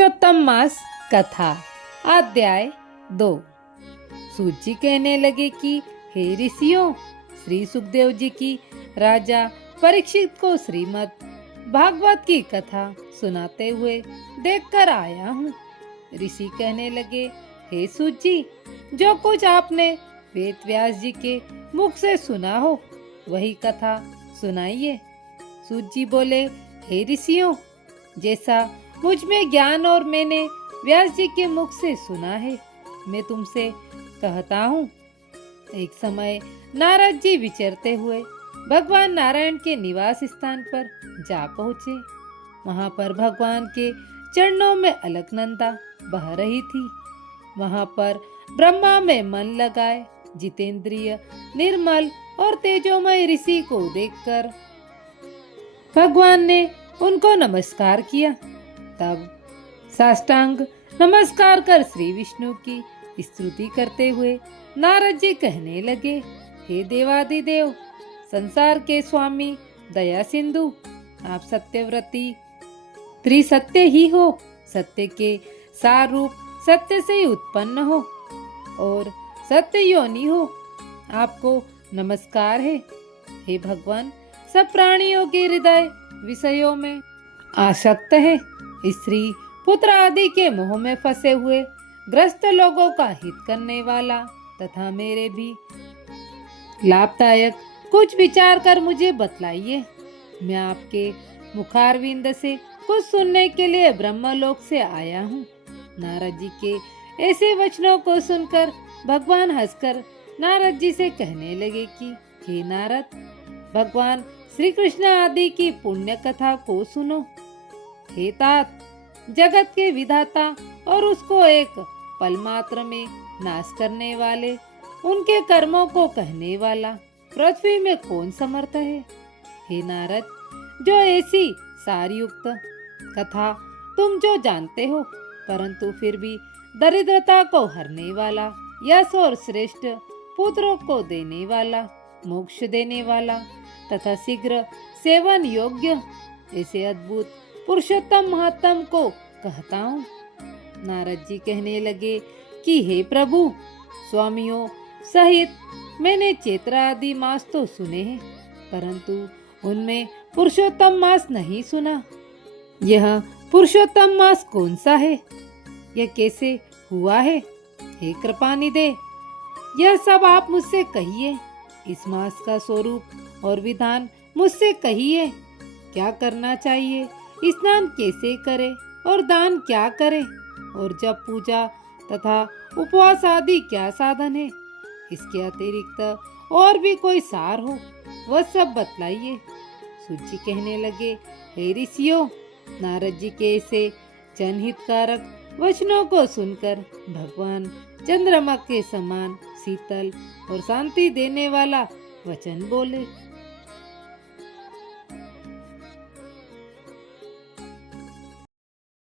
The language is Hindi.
पुरुषोत्तम मास कथा अध्याय 2। सूत जी कहने लगे कि हे ऋषियों, श्री सुखदेव जी की राजा परीक्षित को श्रीमद् भागवत की कथा सुनाते हुए देखकर आया हूँ। ऋषि कहने लगे, हे सूत जी, जो कुछ आपने वेद व्यास जी के मुख से सुना हो वही कथा सुनाइए। सूत जी बोले, हे ऋषियों, जैसा मुझ में ज्ञान और मैंने व्यास जी के मुख से सुना है, मैं तुमसे कहता हूँ। एक समय नारद जी विचरते हुए भगवान नारायण के निवास स्थान पर जा पहुँचे। वहाँ पर भगवान के चरणों में अलकनंदा बह रही थी। वहाँ पर ब्रह्मा में मन लगाए जितेंद्रिय, निर्मल और तेजोमय ऋषि को देखकर भगवान ने उनको नमस्कार किया। तब साष्टांग नमस्कार कर श्री विष्णु की स्तुति करते हुए नारद जी कहने लगे, हे देवादिदेव, संसार के स्वामी, दया सिंधु, आप सत्यव्रती त्रिसत्य ही हो। सत्य के सार रूप सत्य से ही उत्पन्न हो और सत्य योनि हो। आपको नमस्कार है। हे भगवान, सब प्राणियों के हृदय विषयों में आसक्त है। स्त्री पुत्र आदि के मोह में फंसे हुए ग्रस्त लोगों का हित करने वाला तथा मेरे भी लाभदायक कुछ विचार कर मुझे बतलाइए। मैं आपके मुखारविंद से कुछ सुनने के लिए ब्रह्मलोक से आया हूँ। नारद जी के ऐसे वचनों को सुनकर भगवान हंसकर नारद जी से कहने लगे कि हे नारद, भगवान श्री कृष्ण आदि की पुण्य कथा को सुनो। हे तात, जगत के विधाता और उसको एक पल मात्र में नाश करने वाले, उनके कर्मों को कहने वाला पृथ्वी में कौन समर्थ है? हे नारद, जो ऐसी सारयुक्त कथा तुम जो जानते हो, परंतु फिर भी दरिद्रता को हरने वाला, यश और श्रेष्ठ पुत्रों को देने वाला, मोक्ष देने वाला तथा शीघ्र सेवन योग्य ऐसे अद्भुत पुरुषोत्तम महात्म को कहता हूँ। नारद जी कहने लगे कि हे प्रभु, स्वामियों सहित मैंने चैत्र आदि मास तो सुने हैं, परंतु उनमें पुरुषोत्तम मास नहीं सुना। यह पुरुषोत्तम मास कौन सा है? यह कैसे हुआ है? हे कृपानिधे, यह सब आप मुझसे कहिए। इस मास का स्वरूप और विधान मुझसे कहिए। क्या करना चाहिए, स्नान कैसे करे और दान क्या करे, और जब पूजा तथा उपवास आदि क्या साधन है? इसके अतिरिक्त और भी कोई सार हो वह सब बतलाइए। सूत जी कहने लगे, हे ऋषियों, नारद जी के ऐसे जनहितकारक वचनों को सुनकर भगवान चंद्रमा के समान शीतल और शांति देने वाला वचन बोले।